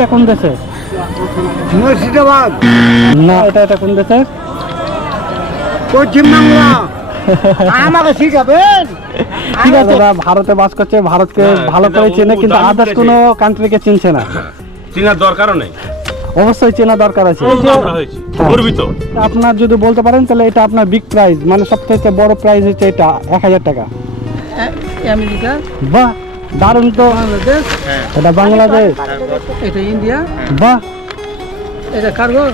এটা কোন দেশে? মুর্শিদাবাদ। না, এটা কোন দেশে? পশ্চিম বাংলা। আমাকে শিখাবেন? ঠিক আছে, দাদা ভারতে বাস করছে, ভারতকে ভালো করে চেনে, কিন্তু আদার্স কোনো কান্ট্রিকে চিনছে না। চেনার দরকারও নেই, অবশ্যই চেনা দরকার আছে। গর্বিত। আপনার যদি বলতে পারেন তাহলে এটা আপনার বিগ প্রাইজ, মানে সবথেকে বড় প্রাইজ হচ্ছে এটা 1000 টাকা। আমেরিকা। বাহ, দারুণ তো। বাংলাদেশ। এটা বাংলাদেশ। এটা ইন্ডিয়া। বাহ, এটা কার্গো।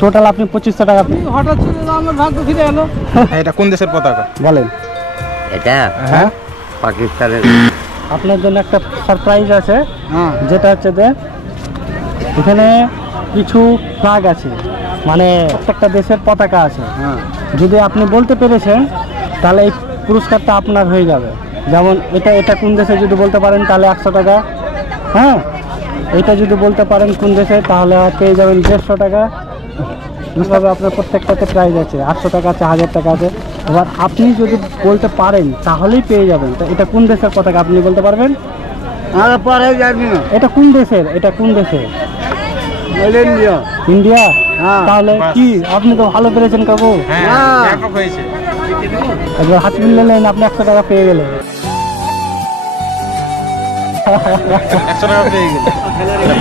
টোটাল আপনি 2500 টাকা। হঠাৎ আমার ভাগ্য ফিরে এলো। এটা কোন দেশের পতাকা বলেন। এটা হ্যাঁ, পাকিস্তানের। আপনার জন্য একটা সারপ্রাইজ আছে, যেটা হচ্ছে যে এখানে কিছু ফ্ল্যাগ আছে, মানে প্রত্যেকটা দেশের পতাকা আছে। যদি আপনি বলতে পেরেছেন তাহলে এই পুরস্কারটা আপনার হয়ে যাবে। যেমন এটা কোন দেশে যদি বলতে পারেন তাহলে 100 টাকা। হ্যাঁ, এটা যদি বলতে পারেন কোন দেশে তাহলে পেয়ে যাবেন 150 টাকা। বুঝতে আপনার প্রত্যেকটাতে প্রাইজ আছে, 800 টাকা আছে, 1000 টাকা আছে। এবার আপনি যদি বলতে পারেন তাহলেই পেয়ে যাবেন। তো এটা কোন দেশের পতাকা আপনি বলতে পারবেন? আর পরে জানি না। এটা কোন দেশের? এটা কোন দেশের? ইন্ডিয়া। ইন্ডিয়া। তাহলে কি আপনি তো ভালো পেরেছেন কাকু। ব্যাপক হয়েছে। একবার হাত মিলালেন, আপনি 100 টাকা পেয়ে গেলেন। 100 টাকা পেয়ে গেল।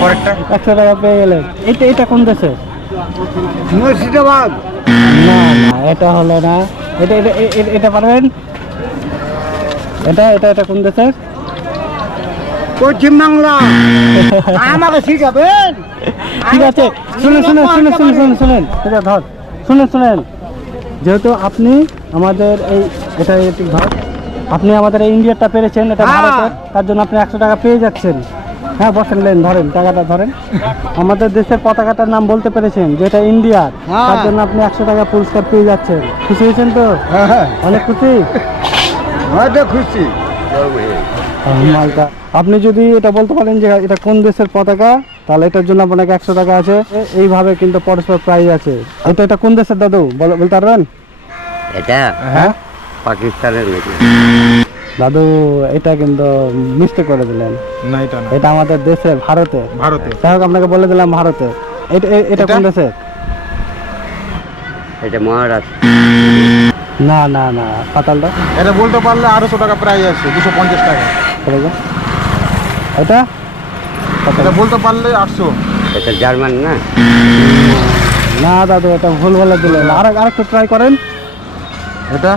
পরেরটা 100 টাকা পেয়ে গেলেন। এটা কোন দেশে? মুর্শিদাবাদ। না না, এটা হলো না। এটা পারবেন? এটা কোন দেশের? পশ্চিম বাংলা। আমাকে শিখাবেন? ঠিক আছে, শুনেন এটা ধর, শুনেন। যেহেতু আপনি আমাদের এটা ধর, আপনি আমাদের এই ইন্ডিয়াটা পেরেছেন, এটা ভারতের, তার জন্য আপনি 100 টাকা পেয়ে যাচ্ছেন। হ্যাঁ, বসেন, লেন, ধরেন টাকাটা ধরেন। আমাদের দেশের পতাকাটার নাম বলতে পেরেছেন, যেটা ইন্ডিয়ার, তার জন্য আপনি 100 টাকা পুরস্কার পেয়ে যাচ্ছেন। খুশি হয়েছেন তো? অনেক খুশি। হয়তো খুশি। মালটা আপনি যদি এটা বলতে পারেন যে এটা কোন দেশের পতাকা, তাহলে এটার জন্য আপনাকে 100 টাকা আছে। এইভাবে কিন্তু পরস্পর প্রাইজ আছে। এটা কোন দেশের দাদু বলতে পারবেন? এটা হ্যাঁ, পাকিস্তানের নাকি? দাদু এটা কিন্তু মিস্টেক করে দিলেন। না, এটা না, এটা আমাদের দেশে, ভারতে। ভারতে। যাই হোক, আপনাকে বলে দিলাম ভারতে। এটা কোন দেশে? এটা মহারাষ্ট্র। না না না, পাতালটা এটা বলতে পারলে 800 টাকা প্রাইজ আছে, 250 টাকা। চলে যা। এটা এটা বলতে পারলে 800। এটা জার্মান না? না দাদু, এটা ভুল বলে দিলেন। আরেকটু ট্রাই করেন। এটা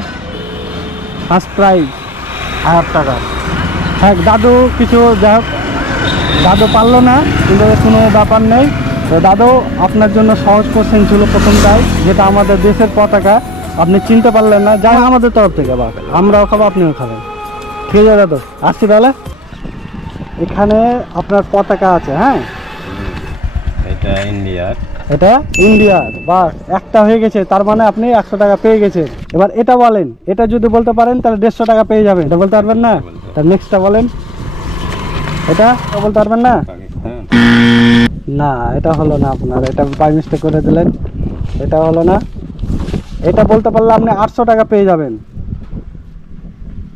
ফার্স্ট প্রাইজ 1000 টাকা। হ্যাঁ দাদু, কিছু যাই হোক, দাদু পারলো না, কিন্তু কোনো ব্যাপার নেই। তো দাদু, আপনার জন্য সহজ কোশ্চেন ছিল প্রথমটাই, যেটা আমাদের দেশের পতাকা। আপনি চিনতে পারলেন না, যাই হোক, আমাদের তরফ থেকে আবার আমরাও খাবো, আপনিও খাবেন। ঠিক আছে দাদু, আসছি তাহলে। এখানে আপনার পতাকা আছে। হ্যাঁ, এটা ইন্ডিয়ার। এটা ইন্ডিয়ার। বাস, একটা হয়ে গেছে, তার মানে আপনি 100 টাকা পেয়ে গেছেন। এবার এটা বলেন, এটা যদি বলতে পারেন তাহলে 150 টাকা পেয়ে যাবেন। এটা বলতে পারবেন না? তার নেক্সটটা বলেন। এটা বলতে পারবেন না? না, এটা হলো না আপনার, এটা বাই মিস্টেক করে দিলেন। এটা হলো না। এটা বলতে পারলে আপনি 800 টাকা পেয়ে যাবেন।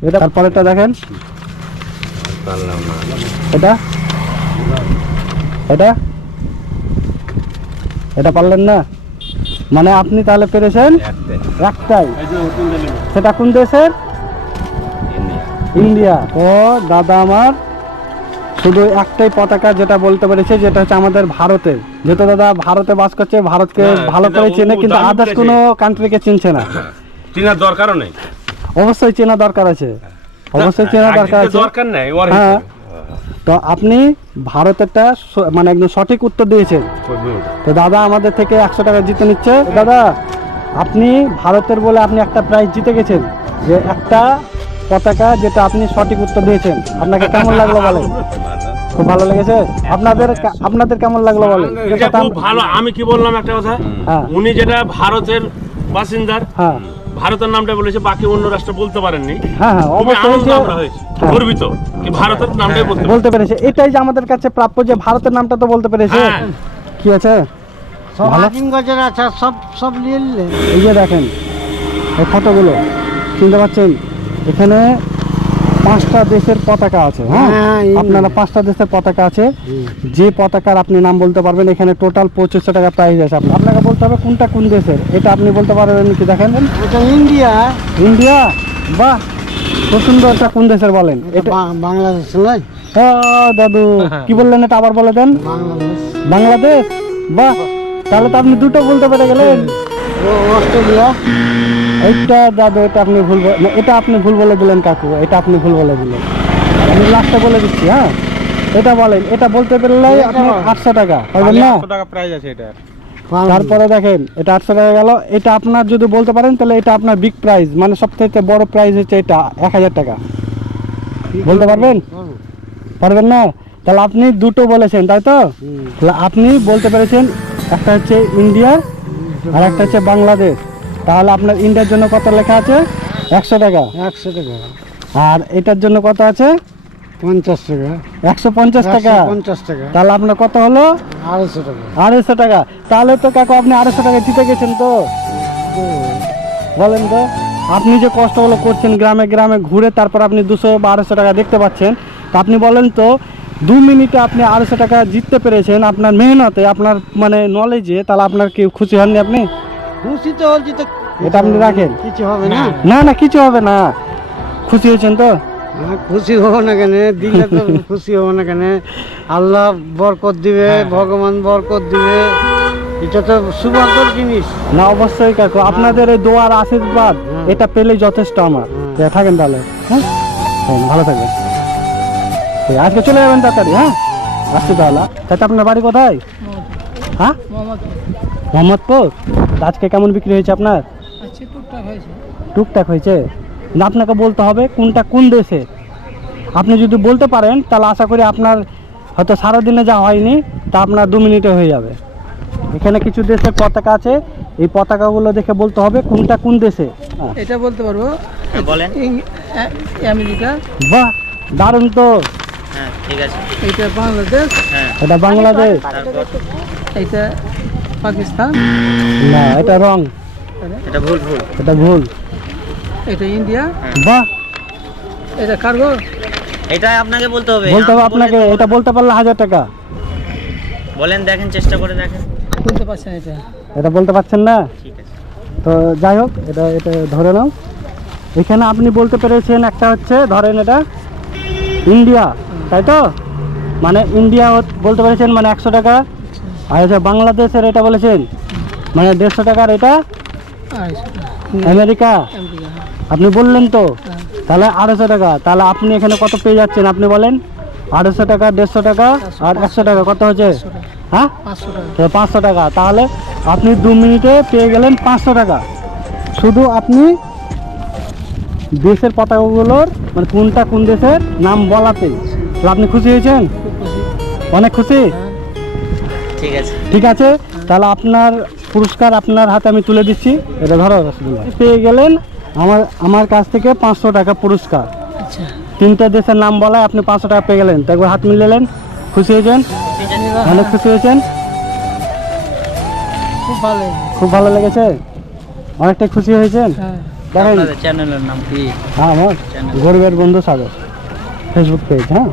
এটা তারপরেরটা দেখেন। এটা এটা এটা পারলেন না, মানে আপনি তাহলে পেরেছেন একটাই। সেটা কোন দেশের? ইন্ডিয়া। ও দাদা আমার শুধু একটাই পতাকা যেটা বলতে পেরেছে, যেটা হচ্ছে আমাদের ভারতের। যেহেতু দাদা ভারতে বাস করছে, ভারতকে ভালো করে চেনে, কিন্তু আদার্স কোনো কান্ট্রিকে চিনছে না। চেনার দরকারও নেই, অবশ্যই চেনা দরকার আছে, অবশ্যই চেনা দরকার আছে। দরকার নেই। হ্যাঁ, তো আপনি ভারতেরটা মানে একদম সঠিক উত্তর দিয়েছেন। তো দাদা আমাদের থেকে 100 টাকা জিতে নিচ্ছে। দাদা, আপনি ভারতের বলে আপনি একটা প্রাইজ জিতে গেছেন, যে একটা পতাকা, যেটা আপনি সঠিক উত্তর দিয়েছেন। আপনাকে কেমন লাগলো বলেন? খুব ভালো লেগেছে। আপনাদের কেমন লাগলো বলেন? এটা খুব ভালো। আমি কি বললাম একটা কথা, হ্যাঁ, উনি যেটা ভারতের বাসিন্দার, হ্যাঁ ভারতের নামটা বলেছে, বাকি অন্য রাষ্ট্র বলতে পারেননি। হ্যাঁ হ্যাঁ, অবশ্যই যে গর্বিত কি ভারতের নামটাই বলতে পেরেছে। এটাই যে আমাদের কাছে প্রাপ্য, যে ভারতের নামটা তো বলতে পেরেছে। কি আছে ভালো? আছে, সব নিয়ে নিলেন। এই যে দেখেন এই ফটোগুলো, চিনতে পারছেন? এখানে 5টা দেশের পতাকা আছে, হ্যাঁ হ্যাঁ, আপনারা 5টা দেশের পতাকা আছে। যে পতাকার আপনি নাম বলতে পারবেন, এখানে টোটাল 2500 টাকা প্রাইস আছে। আপনাকে বলতে হবে কোনটা কোন দেশের, এটা আপনি বলতে পারবেন কি? দেখেন, এটা ইন্ডিয়া, ইন্ডিয়া, বাহ খুব সুন্দর। এটা কোন দেশের বলেন? এটা বাংলাদেশ নয়, ও দাদু কি বললেন, এটা আবার বলে দেন। বাংলাদেশ, বাংলাদেশ, বাহ তাহলে তো আপনি দুটো বলতে পেরে গেলেন। অস্ট্রেলিয়া, এইটা দাদু, এটা আপনি না, এটা আপনি ভুল বলে দিলেন কাকু, এটা আপনি ভুল বলে দিলেন। আমি লাস্টে বলে দিচ্ছি, হ্যাঁ এটা বলেন, এটা বলতে পারলে আপনি 800 টাকা পাবেন না। 800 টাকা প্রাইস আছে এটা। তারপরে দেখেন এটা 800 টাকা গেল। এটা আপনার যদি বলতে পারেন তাহলে এটা আপনার বিগ প্রাইজ, মানে সবথেকে বড় প্রাইজ হচ্ছে এটা 1000 টাকা। বলতে পারবেন? পারবেন না? তাহলে আপনি দুটো বলেছেন, তাই তো? তাহলে আপনি বলতে পেরেছেন একটা হচ্ছে ইন্ডিয়া আর একটা হচ্ছে বাংলাদেশ। তাহলে আপনার ইন্ডিয়ার জন্য কত লেখা আছে? 100 টাকা। 100 টাকা, আর এটার জন্য কত আছে? 50 টাকা, 150 টাকা। 50 টাকা, তাহলে আপনার কত হলো? 250 টাকা। 250 টাকা। তাহলে তো কাকু আপনি 250 টাকা জিতে গেছেন তো। বলেন তো, আপনি যে কষ্টগুলো করছেন গ্রামে গ্রামে ঘুরে, তারপর আপনি 200 বা 250 টাকা দেখতে পাচ্ছেন, তা আপনি বলেন তো 2 মিনিটে আপনি 250 টাকা জিততে পেরেছেন আপনার মেহনতে, আপনার মানে নলেজে, তাহলে আপনার কি খুশি হননি আপনি? খুশি তো হচ্ছি তো, এটা আপনি রাখেন। কিছু হবে না। না না কিছু হবে না, খুশি হয়েছেন তো? হ্যাঁ, খুশি হবো না কেন, দিলে তো খুশি হবো না কেন? আল্লাহ বরকত দিবে, ভগবান বরকত দিবে, এটা তো সুভাগ্যর জিনিস। না অবশ্যই কাকু, আপনাদের এই দোয়ার আশীর্বাদ এটা পেলেই যথেষ্ট আমার। থাকেন তাহলে, হ্যাঁ ভালো থাকবেন। আজকে চলে যাবেন তাড়াতাড়ি, হ্যাঁ আসছি তাহলে। তাতে আপনার বাড়ি কোথায়? হ্যাঁ মোহাম্মদপুর। আজকে কেমন বিক্রি হয়েছে আপনার? টুকটাক হয়েছে না, আপনাকে বলতে হবে কোনটা কোন দেশে। আপনি যদি বলতে পারেন তাহলে আশা করি আপনার হয়তো সারাদিনে যা হয়নি তা আপনার 2 মিনিটে হয়ে যাবে। এখানে কিছু দেশের পতাকা আছে, এই পতাকাগুলো দেখে বলতে হবে কোনটা কোন দেশে। এটা বলতে পারবো, বলেন। আমেরিকা, বাহ দারুণ তো। হ্যাঁ ঠিক আছে। এটা বাংলাদেশ, হ্যাঁ এটা বাংলাদেশ, তারপর এটা পাকিস্তান, না এটা রং, এটা ভুল ভুল। এটা ভুল। এটা ইন্ডিয়া, বাহ এটা কার্গো, এটা আপনাকে বলতে হবে। বলতে হবে আমি আপনাকে, বলে দেবো। এটা বলতে পারলে 1000 টাকা। বলেন, দেখেন, চেষ্টা করে দেখেন। বলতে পারছেন এটা? এটা বলতে পারছেন না, ঠিক আছে। তো যাই হোক, এটা এটা ধরে নাও। এখানে আপনি বলতে পেরেছেন একটা হচ্ছে, ধরেন এটা ইন্ডিয়া, তাই তো? মানে ইন্ডিয়া বলতে পেরেছেন, মানে 100 টাকা। আর হচ্ছে বাংলাদেশের এটা বলেছেন, মানে 150 টাকার। এটা আমেরিকা আপনি বললেন তো, তাহলে 250 টাকা। তাহলে আপনি এখানে কত পেয়ে যাচ্ছেন আপনি বলেন? 250 টাকা, 150 টাকা আর 100 টাকা, কত হচ্ছে? হ্যাঁ 500 টাকা। তাহলে আপনি 2 মিনিটে পেয়ে গেলেন 500 টাকা। শুধু আপনি দেশের পতাকাগুলোর মানে কোনটা কোন দেশের নাম বলাতে। তো আপনি খুশি হয়েছেন? অনেক খুশি? ঠিক আছে। ঠিক আছে, তাহলে আপনার পুরস্কার আপনার হাতে আমি তুলে দিচ্ছি। এটা ধরো রসগোল্লা। পেয়ে গেলেন আমার কাছ থেকে 500 টাকা পুরস্কার। 3টে দেশের নাম বলায় আপনি 500 টাকা পেয়ে গেলেন। তো একবার হাত মিলালেন, খুশি হয়েছেন? অনেক খুশি হয়েছেন? খুব ভালো লেগেছে, অনেকটাই খুশি হয়েছেন। দেখেন আপনাদের চ্যানেলের নাম কি? হ্যাঁ আমার গরিবের বন্ধু সাগর ফেসবুক পেজ। হ্যাঁ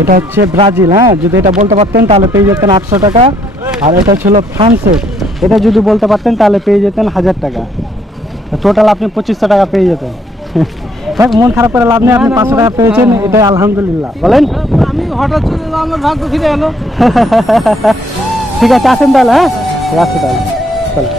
এটা হচ্ছে ব্রাজিল। হ্যাঁ যদি এটা বলতে পারতেন তাহলে পেয়ে যেতেন 800 টাকা। আর এটা ছিল ফ্রান্সের, এটা যদি বলতে পারতেন তাহলে পেয়ে যেতেন 1000 টাকা। টোটাল আপনি 2500 টাকা পেয়ে যেতেন। দেখ মন খারাপ করে লাভ নেই, আপনি 500 টাকা পেয়েছেন, এটাই আলহামদুলিল্লাহ। বলেন আমি হঠাৎ চলে এলাম, আমার ভাগ্য ফিরে এলো। ঠিক আছে আসেন তাহলে। হ্যাঁ ঠিক আছে তাহলে চলো।